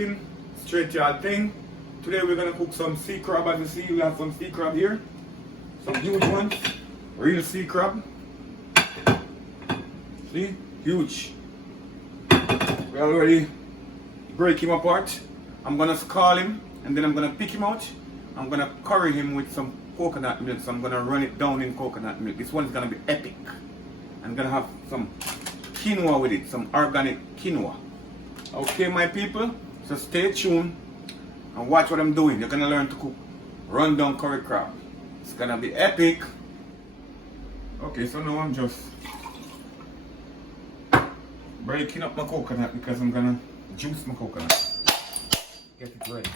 chicken, straight yard thing. Today we're gonna cook some sea crab. As you see, we have some sea crab here. Some huge ones, real sea crab. See, huge. We already break him apart. I'm gonna scald him and then I'm gonna pick him out. I'm gonna curry him with some coconut milk. So I'm gonna run it down in coconut milk. This one is gonna be epic. I'm gonna have some quinoa with it, some organic quinoa. Okay, my people, so stay tuned and watch what I'm doing. You're gonna learn to cook rundown curry crab. It's gonna be epic. Okay, so now I'm just breaking up my coconut because I'm gonna juice my coconut. Get it ready.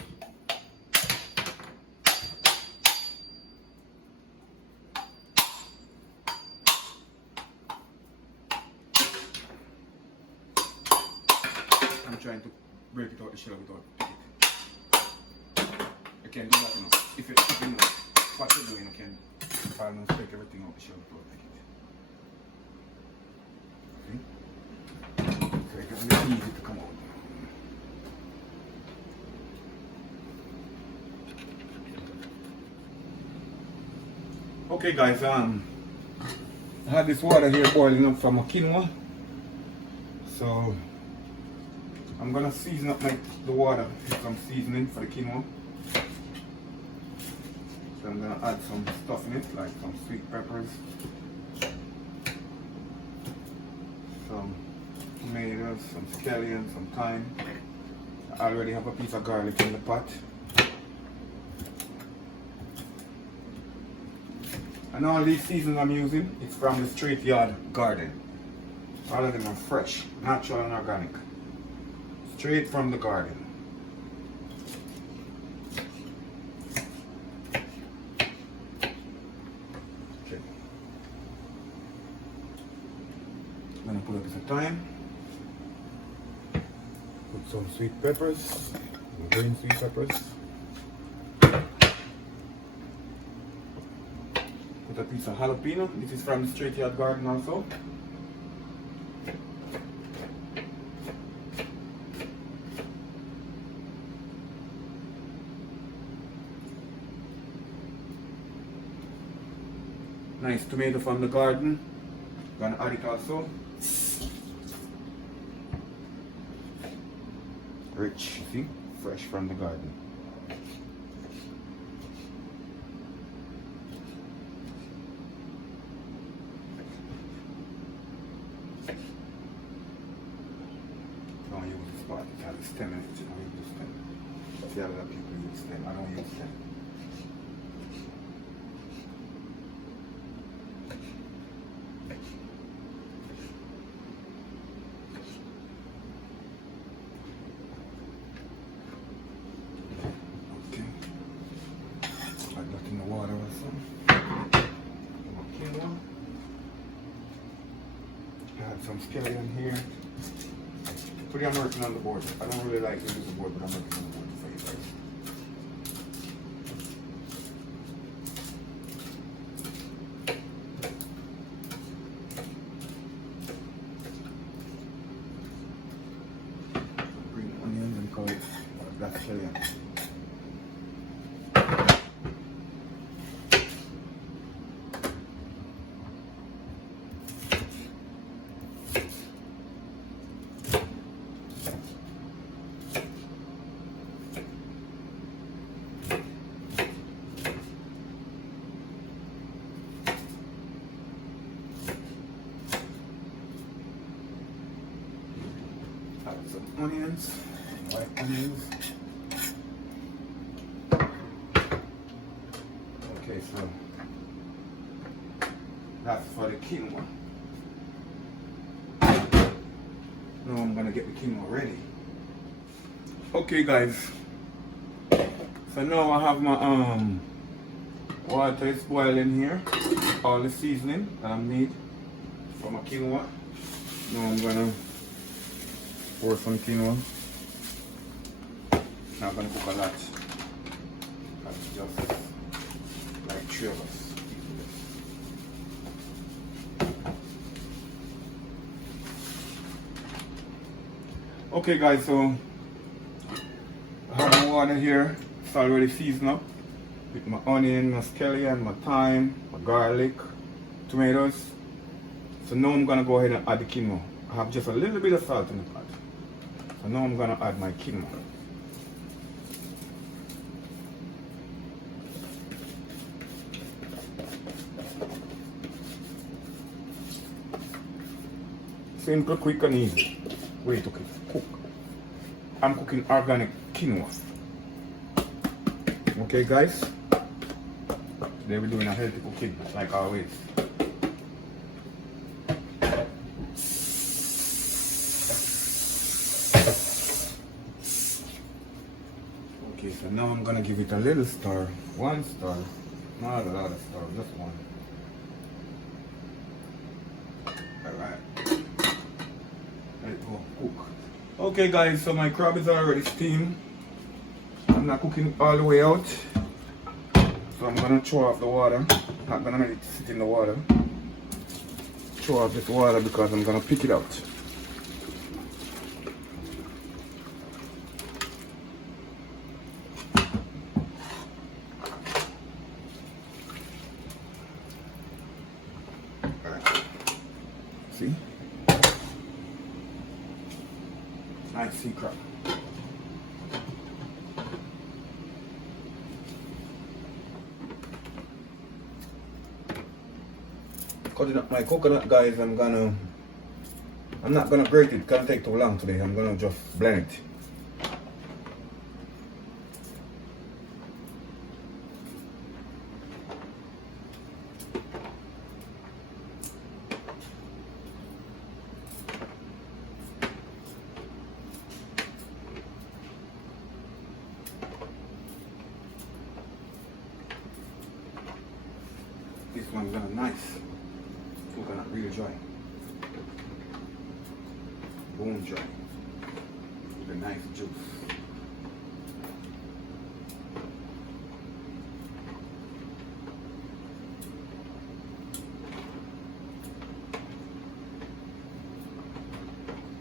I'm trying to break it out the shell without it. You can do that, you know. If you know what you're doing, you can almost take everything out the shell without it. See? So it's really easy to come out. Okay guys, I had this water here boiling up from a quinoa. So I'm gonna season up the water with some seasoning for the quinoa. So I'm gonna add some stuff in it, like some sweet peppers, some tomatoes, some scallions, some thyme. I already have a piece of garlic in the pot. And all these seasonings I'm using, it's from the Straight Yard Garden. All of them are fresh, natural and organic. Straight from the garden. Okay. I'm gonna put a piece of thyme. Put some sweet peppers, some green sweet peppers. Put a piece of jalapeno. This is from the Straight Yard Garden also. Nice tomato from the garden. Gonna add it also. Rich, see? Fresh from the garden. Don't use this part, it has 10 minutes. You don't use 10. See how other people use 10. I don't use 10. Water or some quinoa. Add some scallion here. Pretty I'm working on the board. I don't really like to use the board, but I'm working on the board for you guys. Green onions and call it black scallion. Add some onions, white onions. Okay, so that's for the quinoa. Now I'm gonna get the quinoa ready. Okay guys, so now I have my water is boiling here. All the seasoning that I need for my quinoa. Now I'm gonna pour some quinoa. Not gonna cook a lot. That's just like 3 of us. Okay guys, so water here. It's already seasoned up with my onion, my scallion, my thyme, my garlic, tomatoes. So now I'm gonna go ahead and add the quinoa. I have just a little bit of salt in the pot. So now I'm gonna add my quinoa. Simple, quick and easy way to cook. I'm cooking organic quinoa. Okay guys, today we're doing a healthy cooking like always. Okay, so now I'm gonna give it a little stir, one stir, not a lot of stir, just one. Alright. Let it go cook. Okay guys, so my crab is already steamed. I'm not cooking it all the way out. So I'm gonna throw off the water. Not gonna let it sit in the water. Throw off this water because I'm gonna pick it out. See? Nice sea crab. Cutting up my coconut, guys. I'm not gonna grate it. It's gonna take too long today. I'm gonna just blend it. This one's gonna nice. Coconut really dry. Bone dry. With a nice juice.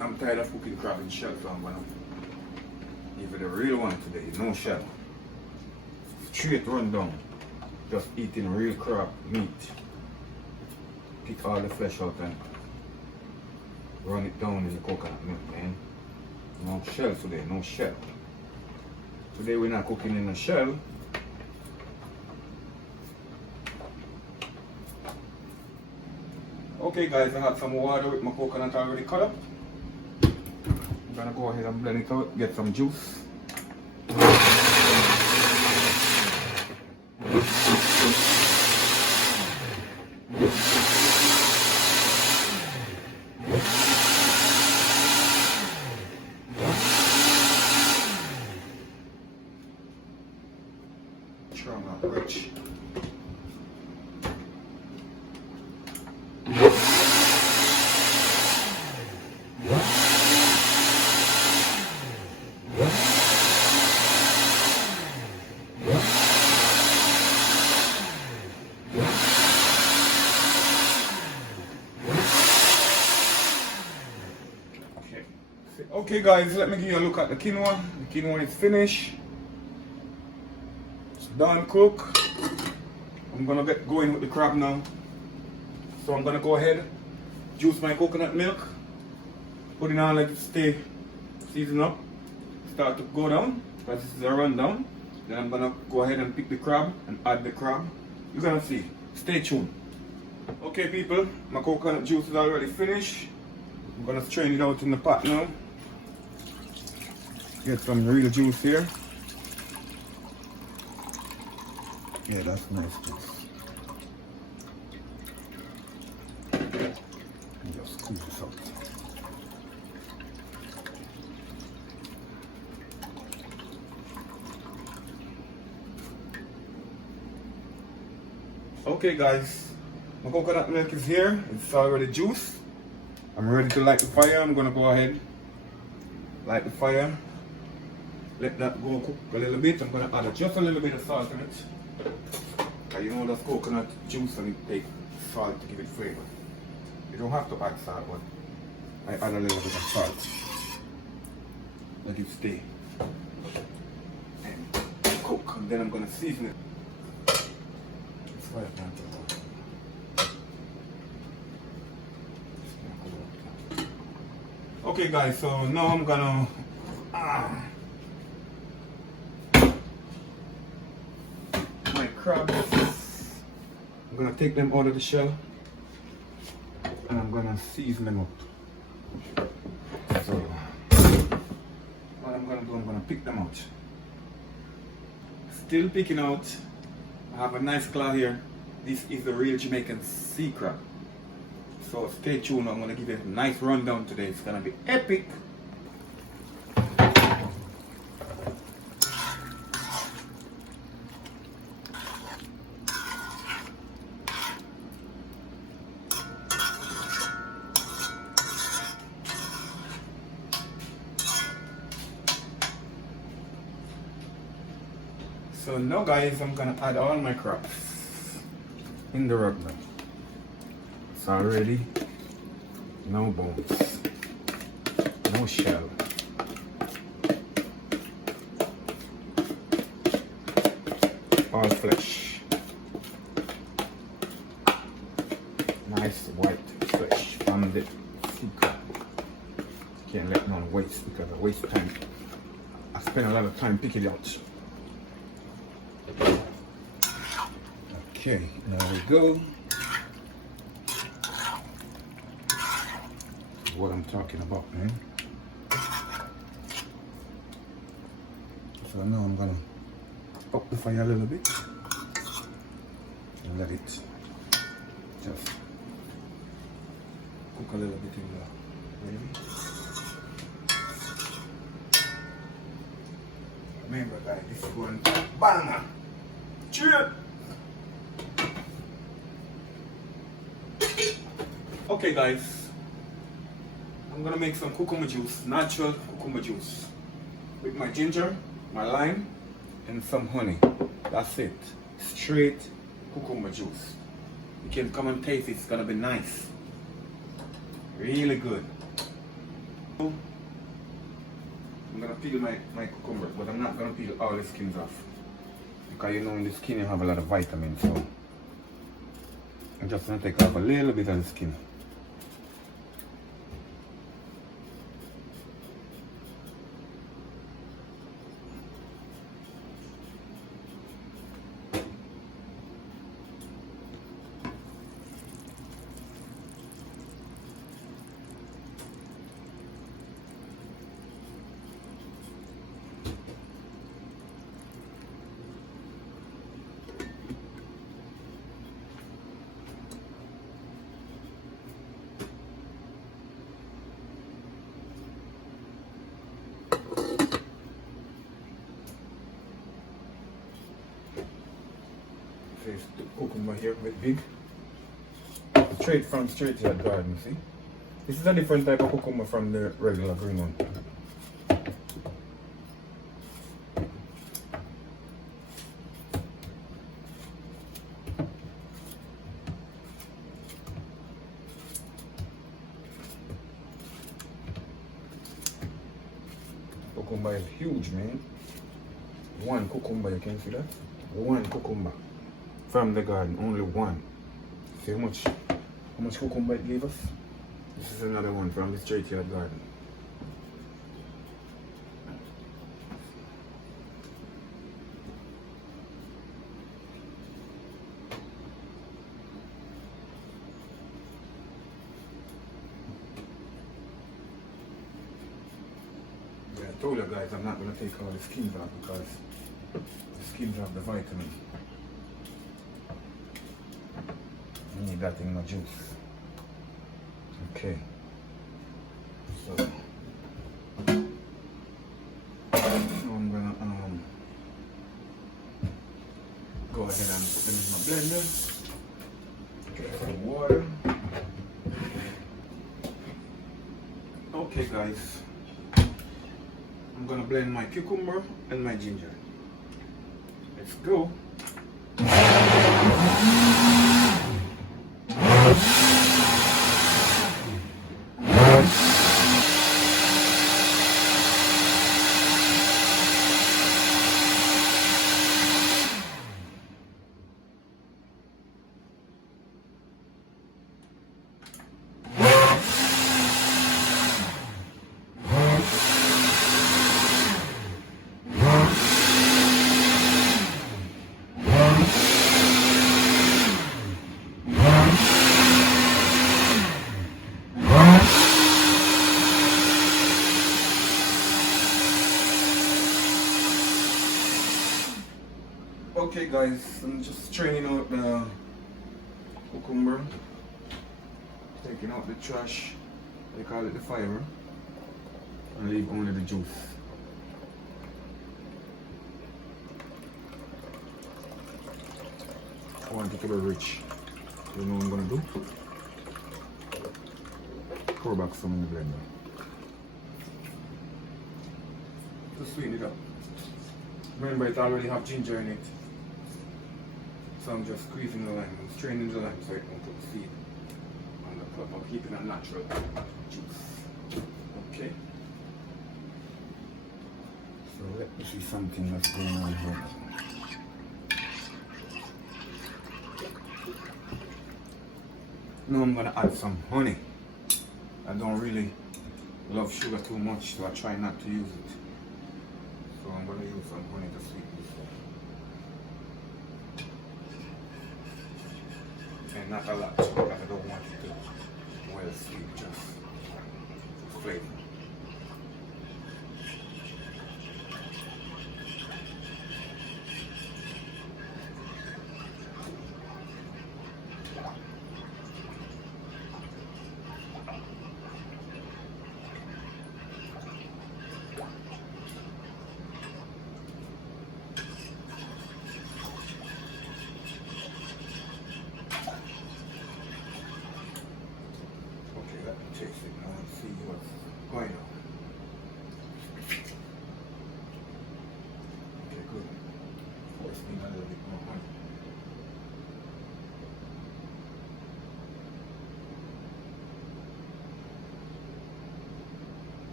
I'm tired of cooking crab in shell, so I'm gonna give it a real one today. No shell. Straight run down. Just eating real crab meat. Pick all the flesh out and run it down in the coconut milk, man. No shell today, no shell. Today we're not cooking in a shell. Okay guys, I have some water with my coconut already cut up. I'm gonna go ahead and blend it out, get some juice. Rich. Okay guys, let me give you a look at the quinoa. The quinoa is finished. Done cook. I'm gonna get going with the crab now. So I'm gonna go ahead, juice my coconut milk, put it on, let it stay season up, start to go down, because this is a rundown. Then I'm gonna go ahead and pick the crab and add the crab. You're gonna see. Stay tuned. Okay people, my coconut juice is already finished. I'm gonna strain it out in the pot now. Get some real juice here. Yeah, that's nice juice. And just squeeze this out. Okay guys, my coconut milk is here. It's already juiced. I'm ready to light the fire. I'm gonna go ahead, light the fire. Let that go cook a little bit. I'm gonna add just a little bit of salt in it. You know that's coconut juice and it takes salt to give it flavor. You don't have to add salt, but I add a little bit of salt. Let it stay. and then I'm gonna season it. Okay guys, so now I'm gonna my crabs, I'm gonna take them out of the shell and I'm gonna season them up. So what I'm gonna do, I'm gonna pick them out. Still picking out. I have a nice claw here. This is the real Jamaican sea crab. So stay tuned, I'm gonna give you a nice rundown today. It's gonna be epic. So now guys, I'm gonna add all my crabs in the rug now. It's already no bones, no shell. All flesh. Nice white flesh from the sea crab. Can't let none waste because I waste time. I spend a lot of time picking it out. Okay, there we go. This is what I'm talking about, man. So now I'm gonna up the fire a little bit and let it just cook a little bit in the gravy. Remember guys, this is one banger. Cheers! Okay guys, I'm gonna make some cucumber juice, natural cucumber juice with my ginger, my lime, and some honey. That's it. Straight cucumber juice. You can come and taste it, it's gonna be nice. Really good. I'm gonna peel my cucumber, but I'm not gonna peel all the skins off. Because you know in the skin you have a lot of vitamins, so I'm just gonna take off a little bit of the skin. This cucumber here with big. Straight to your garden, see? This is a different type of cucumber from the regular green one. Cucumber is huge, man. One cucumber, you can see that? One cucumber. From the garden, only one. See how much cucumber it gave us? This is another one from the straight yard garden. Yeah, I told you guys I'm not going to take all the skins off because the skins have the vitamin. I need that in my juice. Okay. So I'm gonna go ahead and put them in my blender. Get some water. Okay guys. I'm gonna blend my cucumber and my ginger. Let's go. Okay guys, I'm just straining out the cucumber, taking out the trash, they call it the fiber, and leave only the juice. I want it to be rich. You know what I'm going to do? Pour back some in the blender. Just sweeten it up. Remember, it already have ginger in it. So I'm just squeezing the lime, I'm straining the lime so I don't put the seed on the cup. I'm keeping a natural juice. Okay? So let me see something that's going on here. Now I'm gonna add some honey. I don't really love sugar too much, so I try not to use it. So I'm gonna use some honey to sweeten this up. And not a lot, because I don't want it to well sweet, just flavor. Taste it now and see what's going on. Okay, good. Force me a little bit more honey.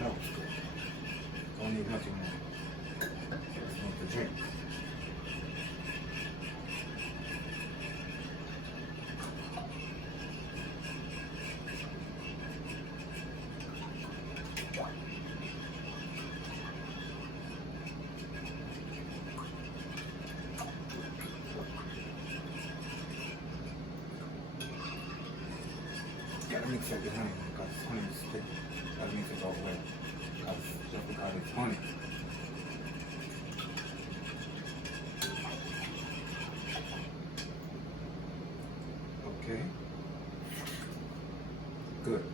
Now it's good. Don't need nothing more. Just need to drink. Gotta mix it with honey because honey is thick. Gotta mix it all well. Just because it's honey. Okay. Good.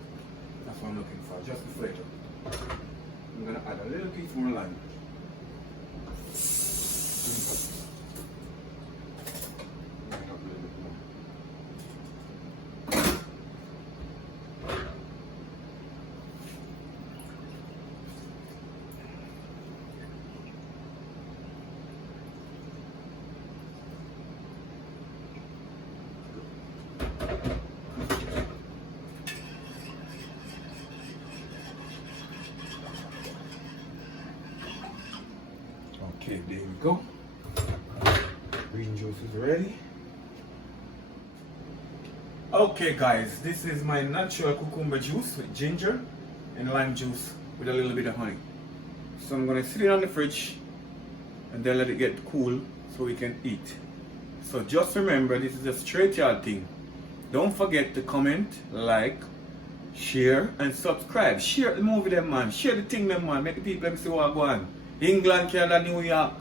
That's what I'm looking for. Just the flavor. I'm gonna add a little bit more lime. Okay, there we go. Green juice is ready. Okay guys, this is my natural cucumber juice with ginger and lime juice with a little bit of honey. So I'm going to sit it on the fridge and then let it get cool so we can eat. So just remember, this is a straight yard thing. Don't forget to comment, like, share and subscribe. Share the movie them man, share the thing them man, make the people them see what go on. England, Canada, New York,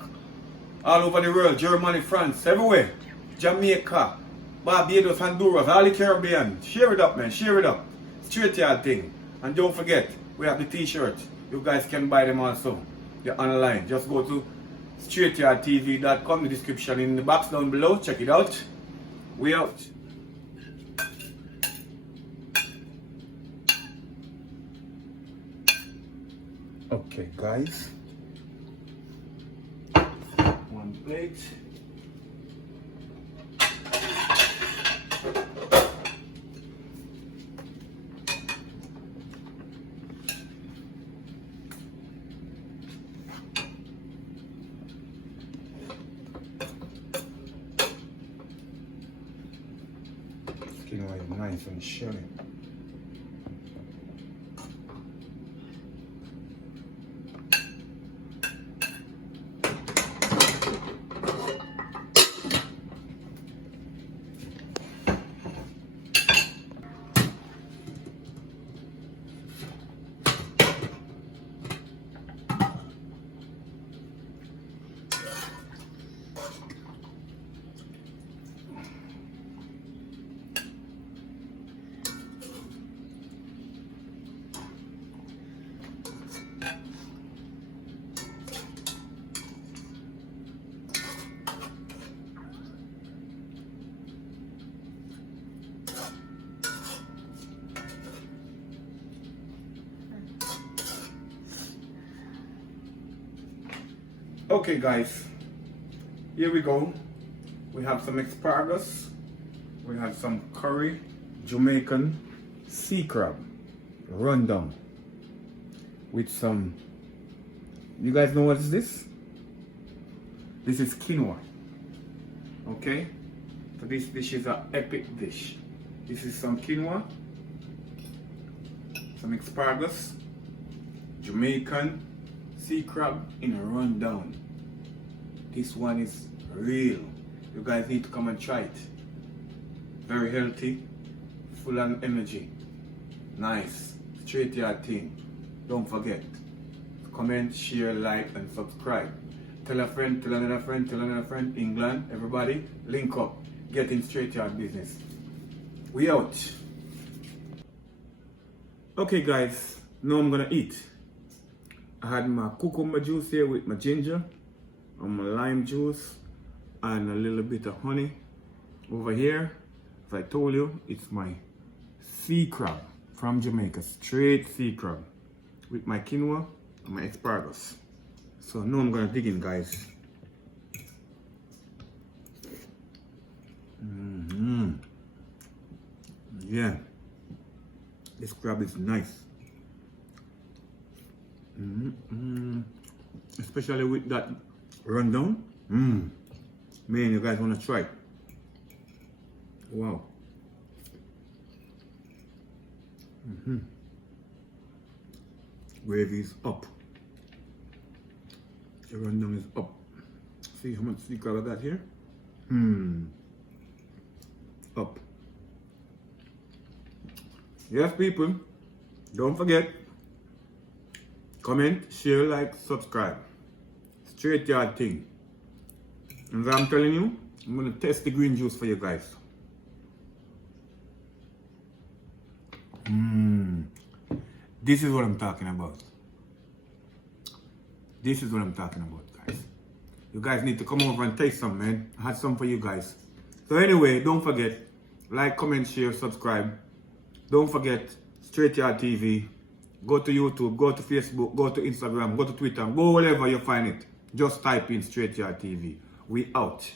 all over the world, Germany, France, everywhere. Jamaica, Barbados, Honduras, all the Caribbean. Share it up man, share it up. Straight yard thing. And don't forget, we have the t-shirts. You guys can buy them also. They're online. Just go to straightyardtv.com, the description in the box down below. Check it out. We out. Okay guys. One plate. Quinoa is nice and shiny. Okay guys, here we go. We have some asparagus. We have some curry, Jamaican sea crab, rundown with some, you guys know what is this? This is quinoa. Okay, so this dish is an epic dish. This is some quinoa, some asparagus, Jamaican sea crab in a rundown. This one is real. You guys need to come and try it. Very healthy, full of energy, nice, straight yard thing. Don't forget, comment, share, like, and subscribe. Tell a friend, tell another friend, tell another friend. England, everybody, link up. Get in straight yard business. We out. Okay guys, now I'm gonna eat. I had my cucumber juice here with my ginger and my lime juice and a little bit of honey. Over here, as I told you, it's my sea crab from Jamaica, straight sea crab with my quinoa and my asparagus. So now I'm gonna dig in, guys. Yeah, this crab is nice. Especially with that rundown. Man, you guys wanna try it? Wow. Gravy is up. The rundown is up. See how much sea crab I got here? Up. Yes, people. Don't forget. Comment, share, like, subscribe. Straight yard thing. And as I'm telling you, I'm gonna test the green juice for you guys. This is what I'm talking about. This is what I'm talking about, guys. You guys need to come over and taste some, man. I had some for you guys. So anyway, don't forget, like, comment, share, subscribe. Don't forget, Straight Yard TV. Go to YouTube, go to Facebook, go to Instagram, go to Twitter, go wherever you find it. Just type in Straight Yard TV. We out.